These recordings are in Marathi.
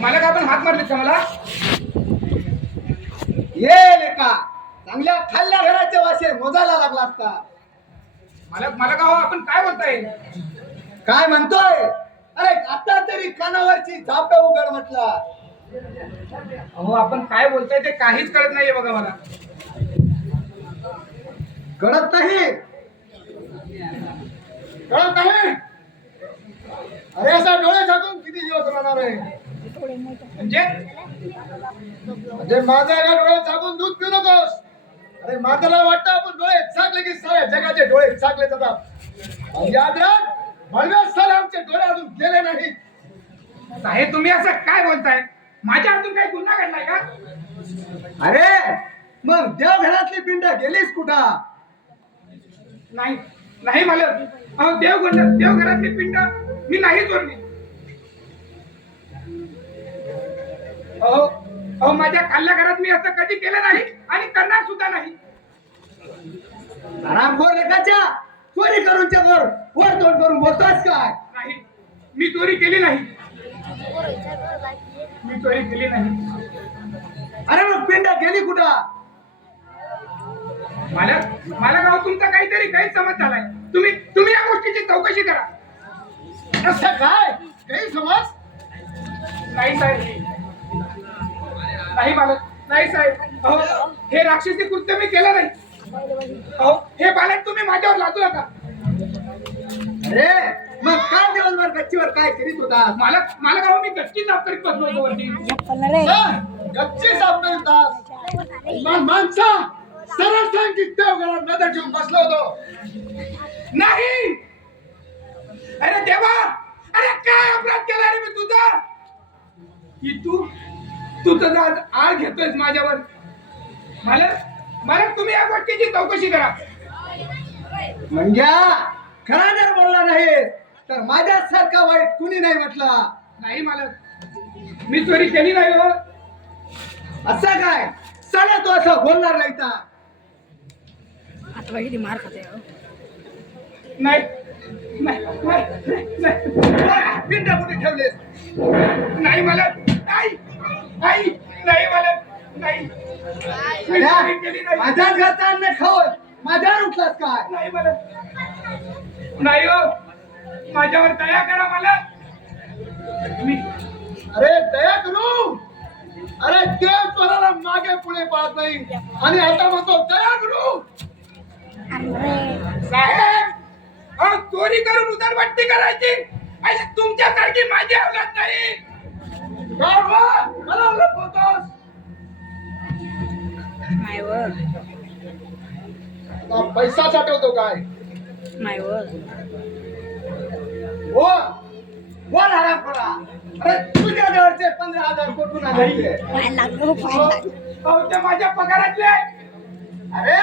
मला का पण हात मारले का मला? ये लेका चांगल्या खाल्ल्या घराचे वाशे मोजायला लागला असता. मला मला का हो आपण काय बोलताय? काय म्हणतोय? अरे आता तरी कानावरची झाप उघड म्हटलं. अहो आपण काय बोलताय ते काहीच कळत नाहीये बघा मला. कळत नाही? कळत नाही? अरे असा डोळे झाकून किती दिवस राहणार आहे? म्हणजे माझा या डोळे झाकून दूध पिऊ नकोस. अरे माझ्याला वाटतं आपण डोळे झाकले की साऱ्या जगाचे डोळे झाकले जातात. याद राख, भगव्या साले आमचे डोळे अजून गेले नाही. साहेब तुम्ही असं काय बोलताय? माझ्या हातून काही गुन्हा घडलाय का? अरे मग देवघरातली पिंड गेलीस कुठं? नाही नाही मला अहो देवघरातली पिंड मी नाही चोरली. अहो अहो माझ्या खाल्ल्या घरात मी असं कधी केलं नाही आणि करणार सुद्धा नाही. आरामखोर लेखाच्या चोरी करून चोर वर तोंड करून बोलतोस काय? नाही मी चोरी केली नाही. मी चोरी केली नाही. अरे मग पिंड गेली कुठं? मला गाव तुमचा काहीतरी गैरसमज झालाय. तुम्ही या गोष्टीची चौकशी करा. कसं काय काही समज? नाही साहेब नाही मालक नाही साहेब. अहो हे राक्षसी कृत्य मी केलं नाही. अहो हे बालक तुम्ही माझ्यावर लादू नका. अरे मग काय दिवसभर गच्चीवर काय करीत होता? मला गाव मी गच्ची साफ करीत बसलो होतो वरती. गच्ची साफ करीत होता? माणसा सरळ सांग की देवघरात नजर ठेवून बसलो होतो. नाही. अरे देवा, अरे काय अपराध केला रे मी तुझा की तू तुझा आळ घेतोयस माझ्यावर. मला तुम्ही या गोष्टीची चौकशी करा. म्हणजे खरा जर बोलला नाही तर माझ्यासारखा वाईट कुणी नाही म्हटला. नाही मालक मी चोरी केली नाही हो. असं काय साला तो असं बोलणार नाही तर? आता किती मार खाते. नाही नाही पिंड कुठे ठेवलेस? नाही मालक नाही नाही नाही मालक नाही. मी चोरी केली नाही. माझ्याच घरचा अन्न खाऊन माझ्यावर उठलास काय? नाही मालक नाही हो. माझ्यावर दया करा मालक. मी अरे दया करू? अरे देव चोराला मागे पुढे पाहत नाही आणि आता म्हणतो दया करू. साहेब अहो चोरी करून उदरपट्टी करायची अशी तुमच्यासारखी माझी अवलाद नाही. काय बा? मला लपवतोस? नाही व का पैसा साठवतो काय? नाही व हो बोल हराम खोरा. अरे तुझ्या जवळचे 15,000 कुठून आले? पाय लागलो पाय लागलो. अहो ते माझ्या पगारातले आहे. अरे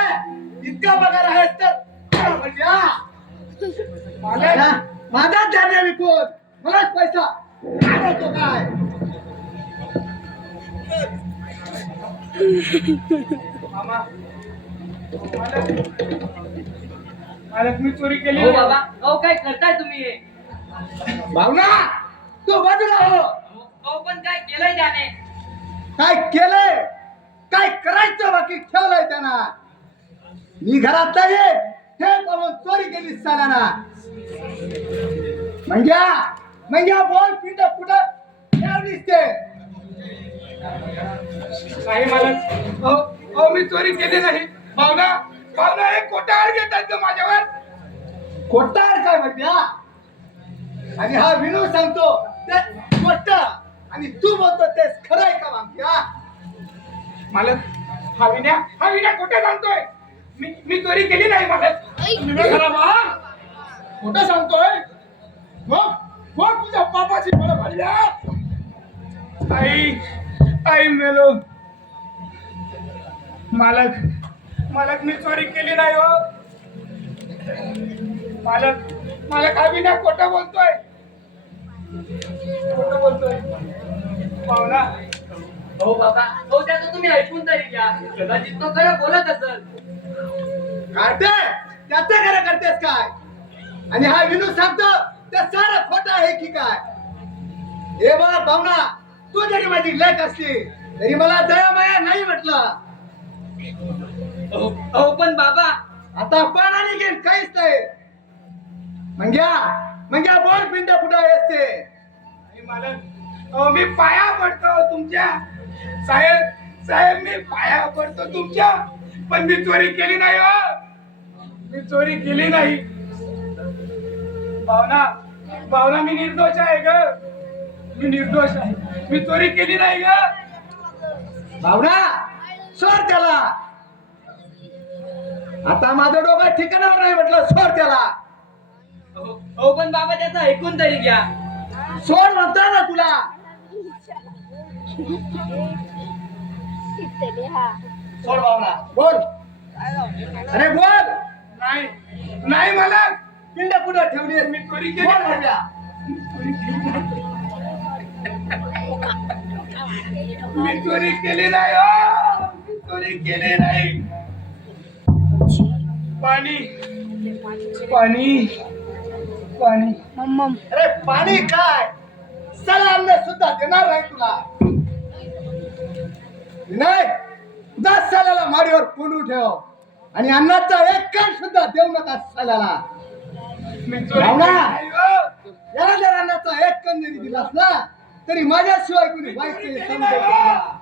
इतका पगार आहे तर म्हणजे माझाच धान्य विकून मलाच पैसा आणतो काय? मामा मालक मी चोरी केली हो नाही. बाबा, अहो काय करताय तुम्ही हे? भावना तू बाजूला हो. अहो पण काय केलंय त्याने? काय केलंय? काय करायचं बाकी ठेवलंय त्यांना? मी घरात नाही हे करून चोरी केली सालाना. म्हणजे बोल पिंड कुठं ठेवलीस ते? नाही मालक अहो मी चोरी केली नाही. भावना एक खोटा आळ घेतात का माझ्यावर? खोटार काय म्हणजे? आणि हा विनू सांगतो ते खोट आणि तू बोलतो ते खरंय का मागत्या? मालक हा विन्या खोटं सांगतोय. मी चोरी केली नाही मालक. खोटं सांगतोय? मग तुझ्या बापाची मला भरल्या. आई मेलो. मालक मी चोरी केली नाही हो. मालक हा विन्या खोटं बोलतोय. पाहुणा हो बाबा, अहो त्याचं तुम्ही ऐकून तरी घ्या. कदाचित तो खरं बोलत असेल. काढते त्याचं खरं करतेस काय? आणि हा विनू सांगतो ते सारं खोटं आहे की काय? हे बघ भावना तू जरी माझी लेक असली तरी मला दया माया नाही म्हटलं. अहो पण बाबा आता पाण्याने घेऊन काहीच नाही. मंग्या बोल पिंड्या कुठं असते. आणि मालक अहो मी पाया पडतो तुमच्या. साहेब मी पाया पडतो तुमच्या. पण मी चोरी केली नाही हो. मी चोरी केली नाही. भावना मी निर्दोष आहे ग. मी निर्दोष आहे. मी चोरी केली नाही ग. भावना सोड त्याला. आता माझं डोकं ठिकाणावर नाही म्हटलं. सोड त्याला. अहो पण बाबा त्याचं ऐकून तरी घ्या. सोड म्हणता ना तुला. सोड भावना बोल. अरे बोल. नाही मालक. पिंड कुठं ठेवली. मी चोरी केली बोल नाही. भावना. मी चोरी केली नाही हो. मी चोरी केली नाही. पाणी मम्मम अरे पाणी काय सला अन्न सुद्धा देणार नाही तुला. नाही 10 सालाला माडीवर कोंडून ठेव आणि अन्नाचा एक कण सुद्धा देऊ नका सालाला. मी चोरी भावना. केली नाही हो. याला जर अन्नाचा एक कण जरी दिलास ना तरी माझ्याशिवाय कुणी वाईट केली समजेल तुला.